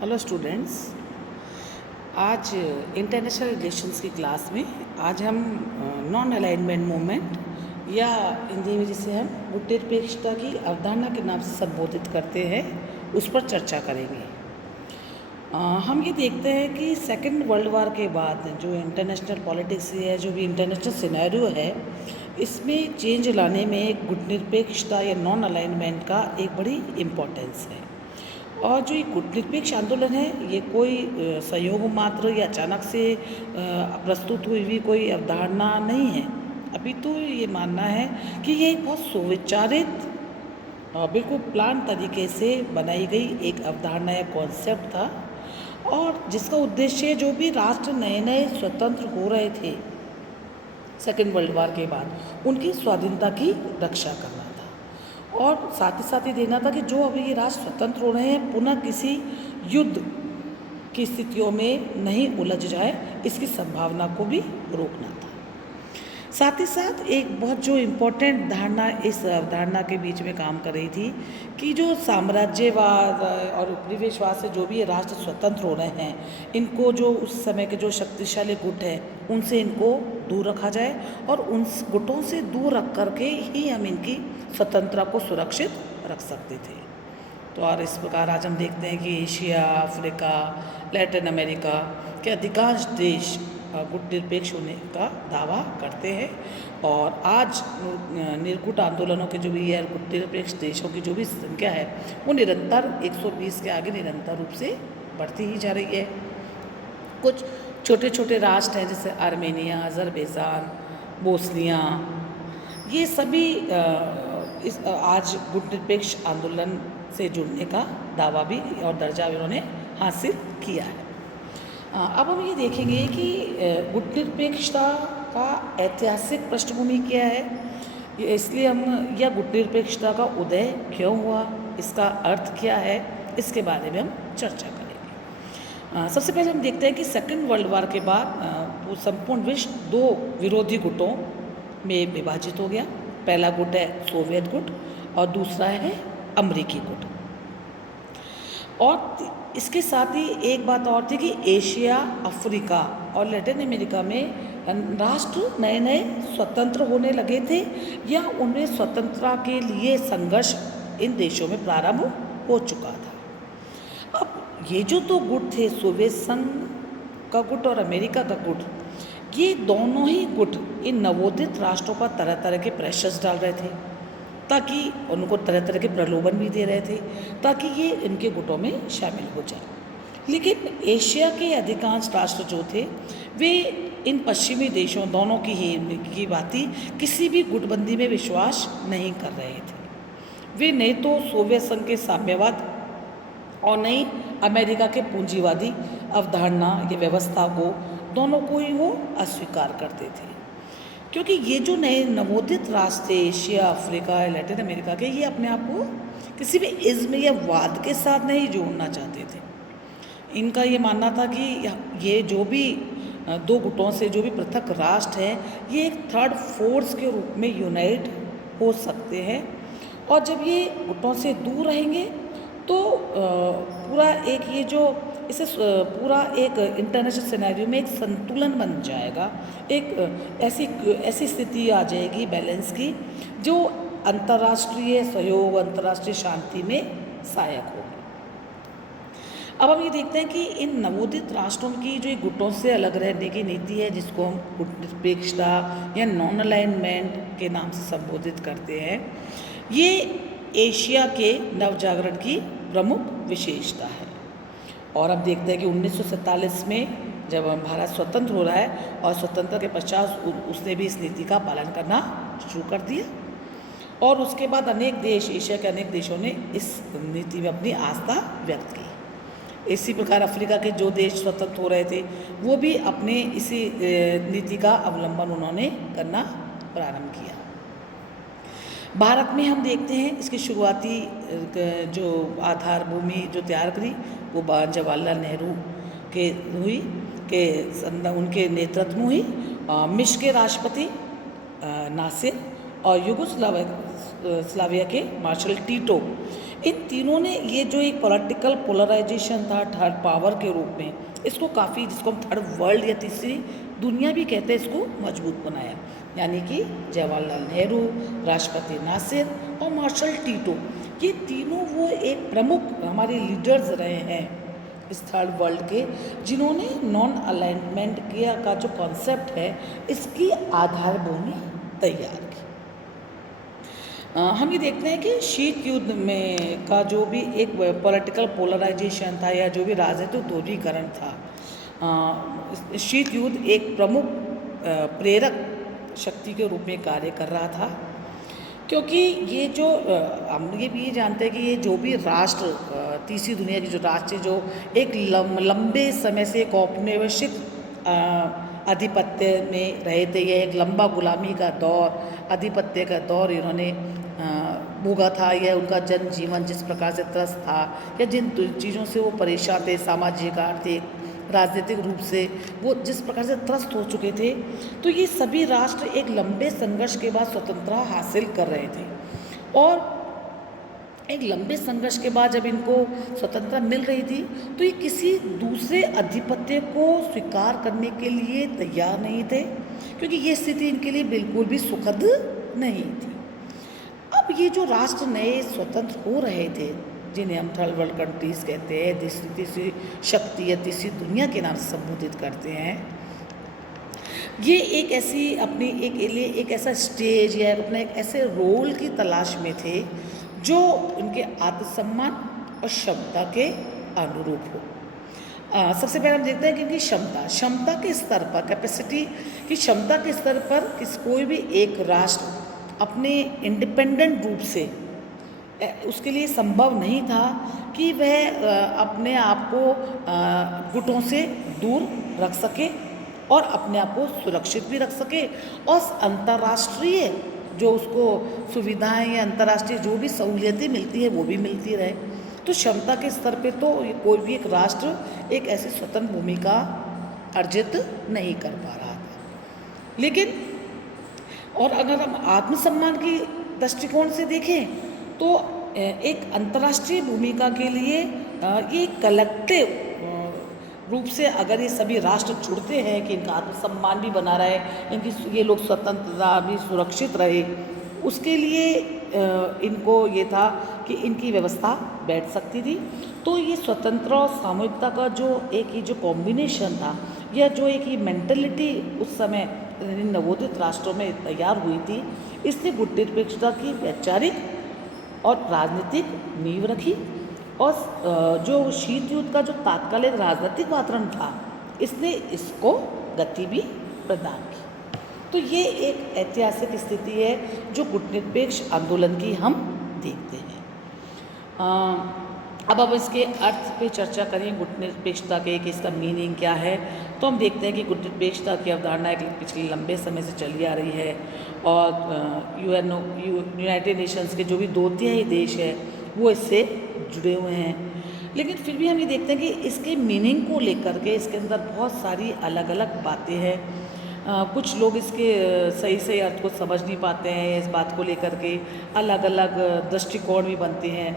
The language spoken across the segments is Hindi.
Hello students. आज इंटरनेशनल रिलेशंस की क्लास में आज हम नॉन अलाइनमेंट मूवमेंट या हिंदी में जिसे हम गुटनिरपेक्षता की अवधारणा के नाम से संबोधित करते हैं उस पर चर्चा करेंगे। हम ये देखते हैं कि सेकेंड वर्ल्ड वार के बाद जो इंटरनेशनल पॉलिटिक्स है, जो भी इंटरनेशनल सिनेरियो है, इसमें चेंज लाने में गुटनिरपेक्षता या नॉन अलाइनमेंट का एक बड़ी इम्पोर्टेंस है। और जो ये गुटनिरपेक्ष आंदोलन है, ये कोई संयोग मात्र या अचानक से प्रस्तुत हुई हुई कोई अवधारणा नहीं है। अभी तो ये मानना है कि ये एक बहुत सुविचारित बिल्कुल प्लान तरीके से बनाई गई एक अवधारणा या कॉन्सेप्ट था, और जिसका उद्देश्य जो भी राष्ट्र नए नए स्वतंत्र हो रहे थे सेकेंड वर्ल्ड वार के बाद, उनकी स्वाधीनता की रक्षा करना था। और साथ ही देना था कि जो अभी ये राष्ट्र स्वतंत्र हो रहे हैं, पुनः किसी युद्ध की स्थितियों में नहीं उलझ जाए, इसकी संभावना को भी रोकना था। साथ ही साथ एक बहुत जो इम्पोर्टेंट धारणा इस अवधारणा के बीच में काम कर रही थी कि जो साम्राज्यवाद और उपनिवेशवाद से जो भी ये राष्ट्र स्वतंत्र हो रहे हैं, इनको जो उस समय के जो शक्तिशाली गुट हैं, उनसे इनको दूर रखा जाए, और उन गुटों से दूर रख करके ही हम इनकी स्वतंत्रता को सुरक्षित रख सकते थे। तो और इस प्रकार आज हम देखते हैं कि एशिया, अफ्रीका, लैटिन अमेरिका के अधिकांश देश गुटनिरपेक्ष होने का दावा करते हैं। और आज निर्गुट आंदोलनों के जो भी है, गुटनिरपेक्ष देशों की जो भी संख्या है, वो निरंतर 120 के आगे निरंतर रूप से बढ़ती ही जा रही है। कुछ छोटे छोटे राष्ट्र हैं जैसे आर्मेनिया, अज़रबैजान, बोस्निया, ये सभी इस आज गुटनिरपेक्ष आंदोलन से जुड़ने का दावा भी और दर्जा इन्होंने हासिल किया है। अब हम ये देखेंगे कि गुटनिरपेक्षता का ऐतिहासिक पृष्ठभूमि क्या है, ये इसलिए हम या गुटनिरपेक्षता का उदय क्यों हुआ, इसका अर्थ क्या है, इसके बारे में हम चर्चा करेंगे। सबसे पहले हम देखते हैं कि सेकेंड वर्ल्ड वार के बाद वो संपूर्ण विश्व दो विरोधी गुटों में विभाजित हो गया। पहला गुट है सोवियत गुट और दूसरा है अमेरिकी गुट। और इसके साथ ही एक बात और थी कि एशिया, अफ्रीका और लैटिन अमेरिका में राष्ट्र नए नए स्वतंत्र होने लगे थे, या उनमें स्वतंत्रता के लिए संघर्ष इन देशों में प्रारंभ हो चुका था। अब ये जो दो गुट थे, सोवियत संघ का गुट और अमेरिका का गुट, ये दोनों ही गुट इन नवोदित राष्ट्रों पर तरह तरह के प्रेशर्स डाल रहे थे, ताकि उनको तरह तरह के प्रलोभन भी दे रहे थे ताकि ये इनके गुटों में शामिल हो जाए। लेकिन एशिया के अधिकांश राष्ट्र जो थे, वे इन पश्चिमी देशों दोनों की भांति किसी भी गुटबंदी में विश्वास नहीं कर रहे थे। वे नहीं तो सोवियत संघ के साम्यवाद और न ही अमेरिका के पूंजीवादी अवधारणा या व्यवस्था को, दोनों को ही वो अस्वीकार करते थे। क्योंकि ये जो नए नवोदित राष्ट्र एशिया, अफ्रीका, लैटिन अमेरिका के, ये अपने आप को किसी भी इज्म या वाद के साथ नहीं जोड़ना चाहते थे। इनका ये मानना था कि ये जो भी दो गुटों से जो भी पृथक राष्ट्र हैं, ये एक थर्ड फोर्स के रूप में यूनाइट हो सकते हैं, और जब ये गुटों से दूर रहेंगे तो पूरा एक ये जो इसे पूरा एक इंटरनेशनल सिनेरियो में एक संतुलन बन जाएगा, एक ऐसी स्थिति आ जाएगी बैलेंस की, जो अंतर्राष्ट्रीय सहयोग, अंतर्राष्ट्रीय शांति में सहायक होगी। अब हम ये देखते हैं कि इन नवोदित राष्ट्रों की जो गुटों से अलग रहने की नीति है, जिसको हम गुटनिरपेक्षता या नॉन अलाइनमेंट के नाम से संबोधित करते हैं, ये एशिया के नवजागरण की प्रमुख विशेषता है। और अब देखते हैं कि 1947 में जब भारत स्वतंत्र हो रहा है, और स्वतंत्रता के पश्चात उसने भी इस नीति का पालन करना शुरू कर दिया, और उसके बाद अनेक देश, एशिया के अनेक देशों ने इस नीति में अपनी आस्था व्यक्त की। इसी प्रकार अफ्रीका के जो देश स्वतंत्र हो रहे थे, वो भी अपने इसी नीति का अवलंबन उन्होंने करना प्रारंभ किया। भारत में हम देखते हैं इसकी शुरुआती जो आधार भूमि जो तैयार करी, वो जवाहरलाल नेहरू के हुई के उनके नेतृत्व में हुई। मिस्र के राष्ट्रपति नासिर और युगोस्लाविया के मार्शल टीटो, इन तीनों ने ये जो एक पॉलिटिकल पोलराइजेशन था थर्ड पावर के रूप में, इसको काफ़ी, जिसको हम थर्ड वर्ल्ड या तीसरी दुनिया भी कहते हैं, इसको मजबूत बनाया। यानी कि जवाहरलाल नेहरू, राष्ट्रपति नासिर और मार्शल टीटो, ये तीनों वो एक प्रमुख हमारे लीडर्स रहे हैं इस थर्ड वर्ल्ड के, जिन्होंने नॉन अलाइनमेंट किया का जो कॉन्सेप्ट है इसकी आधारभूमि तैयार की। हम ये देखते हैं कि शीत युद्ध में का जो भी एक पॉलिटिकल पोलराइजेशन था या जो भी राजनीतिक ध्रुवीकरण था, शीत युद्ध एक प्रमुख प्रेरक शक्ति के रूप में कार्य कर रहा था, क्योंकि ये जो हम ये भी जानते हैं कि ये जो भी राष्ट्र तीसरी दुनिया की जो राष्ट्र जो एक लंबे समय से एक औपनिवेशिक आधिपत्य में रहे थे, ये एक लंबा गुलामी का दौर, आधिपत्य का दौर इन्होंने भोगा था, या उनका जन जीवन जिस प्रकार से त्रस्त था, या जिन चीज़ों से वो परेशान थे, सामाजिक, आर्थिक, राजनीतिक रूप से वो जिस प्रकार से त्रस्त हो चुके थे, तो ये सभी राष्ट्र एक लंबे संघर्ष के बाद स्वतंत्रता हासिल कर रहे थे। और एक लंबे संघर्ष के बाद जब इनको स्वतंत्रता मिल रही थी, तो ये किसी दूसरे आधिपत्य को स्वीकार करने के लिए तैयार नहीं थे, क्योंकि ये स्थिति इनके लिए बिल्कुल भी सुखद नहीं थी। अब ये जो राष्ट्र नए स्वतंत्र हो रहे थे, जिन्हें हम थर्ड वर्ल्ड कंट्रीज़ कहते हैं, तीसरी शक्ति या तीसरी दुनिया के नाम से संबोधित करते हैं, ये एक ऐसी अपनी एक ऐसा स्टेज या अपना एक ऐसे रोल की तलाश में थे जो उनके आत्मसम्मान और क्षमता के अनुरूप हो। सबसे पहले हम देखते हैं कि इनकी क्षमता के स्तर पर, कैपेसिटी की क्षमता के स्तर पर कोई भी एक राष्ट्र अपने इंडिपेंडेंट रूप से उसके लिए संभव नहीं था कि वह अपने आप को गुटों से दूर रख सके और अपने आप को सुरक्षित भी रख सके, और अंतर्राष्ट्रीय जो उसको सुविधाएं या अंतर्राष्ट्रीय जो भी सहूलियतें मिलती है वो भी मिलती रहे। तो क्षमता के स्तर पे तो कोई भी एक राष्ट्र एक ऐसी स्वतंत्र भूमिका अर्जित नहीं कर पा रहा था। लेकिन और अगर हम आत्मसम्मान की दृष्टिकोण से देखें तो एक अंतर्राष्ट्रीय भूमिका के लिए ये कलेक्टिव रूप से अगर ये सभी राष्ट्र जुड़ते हैं कि इनका आत्मसम्मान भी बना रहे, इनकी ये लोग स्वतंत्रता भी सुरक्षित रहे, उसके लिए इनको ये था कि इनकी व्यवस्था बैठ सकती थी। तो ये स्वतंत्र और सामूहिकता का जो एक ये जो कॉम्बिनेशन था, या जो एक ये मेंटलिटी उस समय नवोदित राष्ट्रों में तैयार हुई थी, इसने गुटनिरपेक्षता की वैचारिक और राजनीतिक नींव रखी, और जो शीत युद्ध का जो तात्कालिक राजनीतिक वातावरण था, इसने इसको गति भी प्रदान की। तो ये एक ऐतिहासिक स्थिति है जो गुटनिरपेक्ष आंदोलन की हम देखते हैं। अब इसके अर्थ पे चर्चा करें गुटनिरपेक्षता के कि इसका मीनिंग क्या है, तो हम देखते हैं कि गुटनिरपेक्षता की अवधारणा पिछले लंबे समय से चली आ रही है, और यूनाइटेड नेशंस के जो भी 2/3 देश है वो इससे जुड़े हुए हैं। लेकिन फिर भी हम ये देखते हैं कि इसके मीनिंग को लेकर के इसके अंदर बहुत सारी अलग अलग बातें हैं। कुछ लोग इसके सही अर्थ को समझ नहीं पाते हैं, इस बात को लेकर के अलग अलग दृष्टिकोण भी बनते हैं।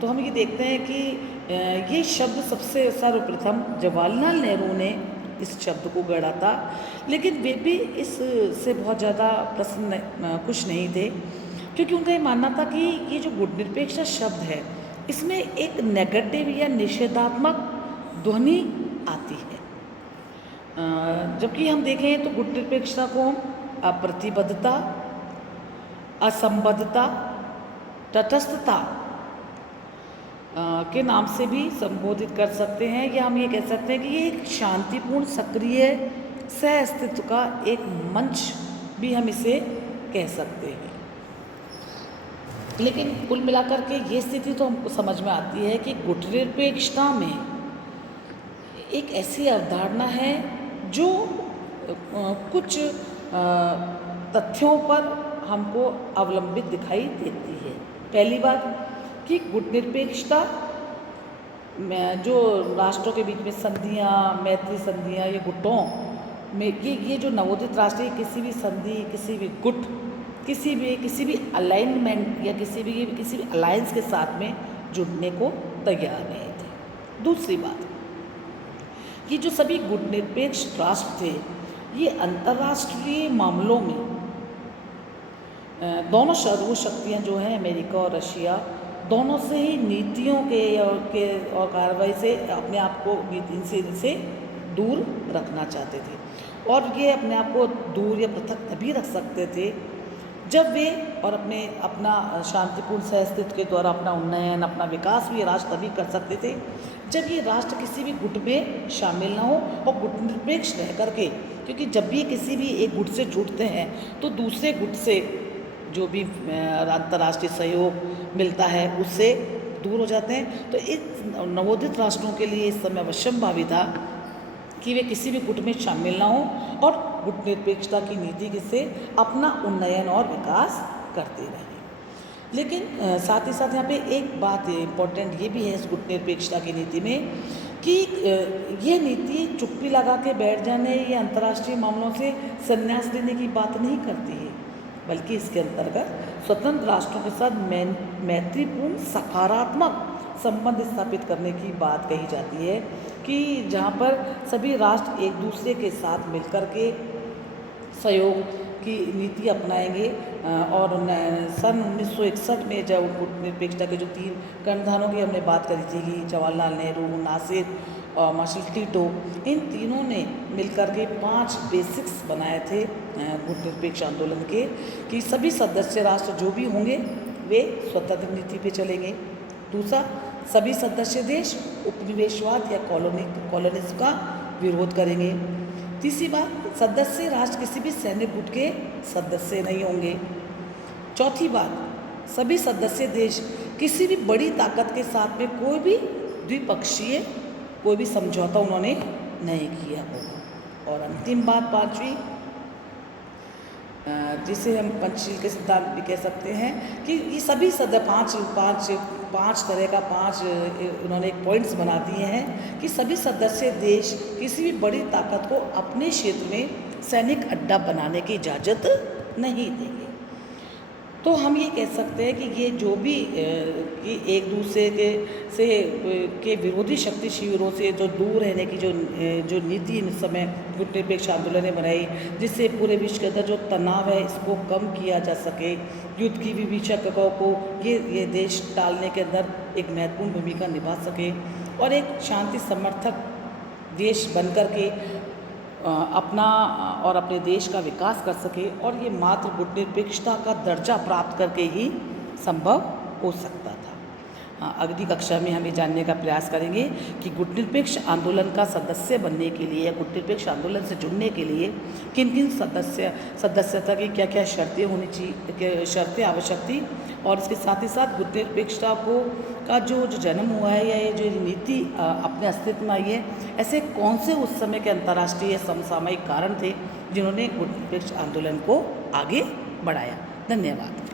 तो हम ये देखते हैं कि ये शब्द सबसे सर्वप्रथम जवाहरलाल नेहरू ने इस शब्द को गढ़ा था, लेकिन वे भी इससे बहुत ज़्यादा खुश नहीं थे, क्योंकि उनका ये मानना था कि ये जो गुटनिरपेक्षता शब्द है इसमें एक नेगेटिव या निषेधात्मक ध्वनि आती है। जबकि हम देखें तो गुटनिरपेक्षता को हम अप्रतिबद्धता, असंबद्धता, तटस्थता के नाम से भी संबोधित कर सकते हैं, या हम ये कह सकते हैं कि ये एक शांतिपूर्ण सक्रिय सह अस्तित्व का एक मंच भी हम इसे कह सकते हैं। लेकिन कुल मिलाकर के ये स्थिति तो हमको समझ में आती है कि गुटनिरपेक्षता में एक ऐसी अवधारणा है जो कुछ तथ्यों पर हमको अवलंबित दिखाई देती है। पहली बात कि गुटनिरपेक्षता जो राष्ट्रों के बीच में संधियाँ, मैत्री संधियाँ, ये गुटों में ये जो नवोदित राष्ट्र किसी भी संधि, किसी भी गुट किसी भी अलाइनमेंट या किसी भी अलायंस के साथ में जुड़ने को तैयार नहीं थे। दूसरी बात, ये जो सभी गुटनिरपेक्ष राष्ट्र थे, ये अंतर्राष्ट्रीय मामलों में दोनों सर्वशक्तियाँ जो हैं अमेरिका और रशिया, दोनों से ही नीतियों और कार्रवाई से अपने आप को इनसे दूर रखना चाहते थे। और ये अपने आप को दूर या पृथक तभी रख सकते थे जब वे और अपना शांतिपूर्ण सहअस्तित्व के द्वारा अपना उन्नयन, अपना विकास भी ये राष्ट्र तभी कर सकते थे जब ये राष्ट्र किसी भी गुट में शामिल ना हो और गुटनिरपेक्ष रह करके, क्योंकि जब भी किसी भी एक गुट से जुड़ते हैं तो दूसरे गुट से जो भी अंतर्राष्ट्रीय सहयोग मिलता है उससे दूर हो जाते हैं। तो इस नवोदित राष्ट्रों के लिए इस समय अवश्यंभावी था कि वे किसी भी गुट में शामिल ना हो और गुटनिरपेक्षता की नीति से अपना उन्नयन और विकास करते रहें। लेकिन साथ ही साथ यहाँ पे एक बात इम्पोर्टेंट ये भी है इस गुटनिरपेक्षता की नीति में कि ये नीति चुप्पी लगा के बैठ जाने या अंतर्राष्ट्रीय मामलों से संन्यास लेने की बात नहीं करती है, बल्कि इसके अंतर्गत स्वतंत्र राष्ट्रों के साथ मैत्रीपूर्ण सकारात्मक संबंध स्थापित करने की बात कही जाती है कि जहाँ पर सभी राष्ट्र एक दूसरे के साथ मिलकर के सहयोग की नीति अपनाएंगे। और सन 1961 में जब गुटनिरपेक्षता के जो 3 कर्णधारों की हमने बात करी थी कि जवाहरलाल नेहरू, नासिर और मार्शल टीटो, इन तीनों ने मिलकर के 5 बेसिक्स बनाए थे गुटनिरपेक्ष आंदोलन के कि सभी सदस्य राष्ट्र जो भी होंगे वे स्वतंत्र नीति पे चलेंगे। दूसरा, सभी सदस्य देश उपनिवेशवाद या कॉलोनिज्म का विरोध करेंगे। तीसरी बात, सदस्य राष्ट्र किसी भी सैनिक गुट के सदस्य नहीं होंगे। चौथी बात, सभी सदस्य देश किसी भी बड़ी ताकत के साथ में कोई भी द्विपक्षीय कोई भी समझौता उन्होंने नहीं किया होगा। और अंतिम बात, 5वीं, जिसे हम पंचशील के सिद्धांत भी कह सकते हैं कि ये सभी पाँच तरह का 5 उन्होंने एक पॉइंट्स बना दिए हैं कि सभी सदस्य देश किसी भी बड़ी ताकत को अपने क्षेत्र में सैनिक अड्डा बनाने की इजाज़त नहीं देंगे। तो हम ये कह सकते हैं कि ये जो भी कि एक दूसरे के विरोधी शक्ति शिविरों से जो दूर रहने की जो नीति इस समय गुटनिरपेक्ष आंदोलन ने बनाई, जिससे पूरे विश्व के अंदर जो तनाव है इसको कम किया जा सके, युद्ध की विभीषिकाओं को ये देश टालने के अंदर एक महत्वपूर्ण भूमिका निभा सके और एक शांति समर्थक देश बनकर के अपना और अपने देश का विकास कर सके। और ये मात्र गुटनिरपेक्षता का दर्जा प्राप्त करके ही संभव हो सकता था। अगली कक्षा में हम ये जानने का प्रयास करेंगे कि गुटनिरपेक्ष आंदोलन का सदस्य बनने के लिए या गुटनिरपेक्ष आंदोलन से जुड़ने के लिए किन किन सदस्यता की क्या क्या शर्तें होनी चाहिए, शर्तें आवश्यक थी। और इसके साथ ही साथ गुटनिरपेक्षता का जो जन्म हुआ है या ये जो नीति अपने अस्तित्व में आई है, ऐसे कौन से उस समय के अंतर्राष्ट्रीय समसामयिक कारण थे जिन्होंने गुटनिरपेक्ष आंदोलन को आगे बढ़ाया। धन्यवाद।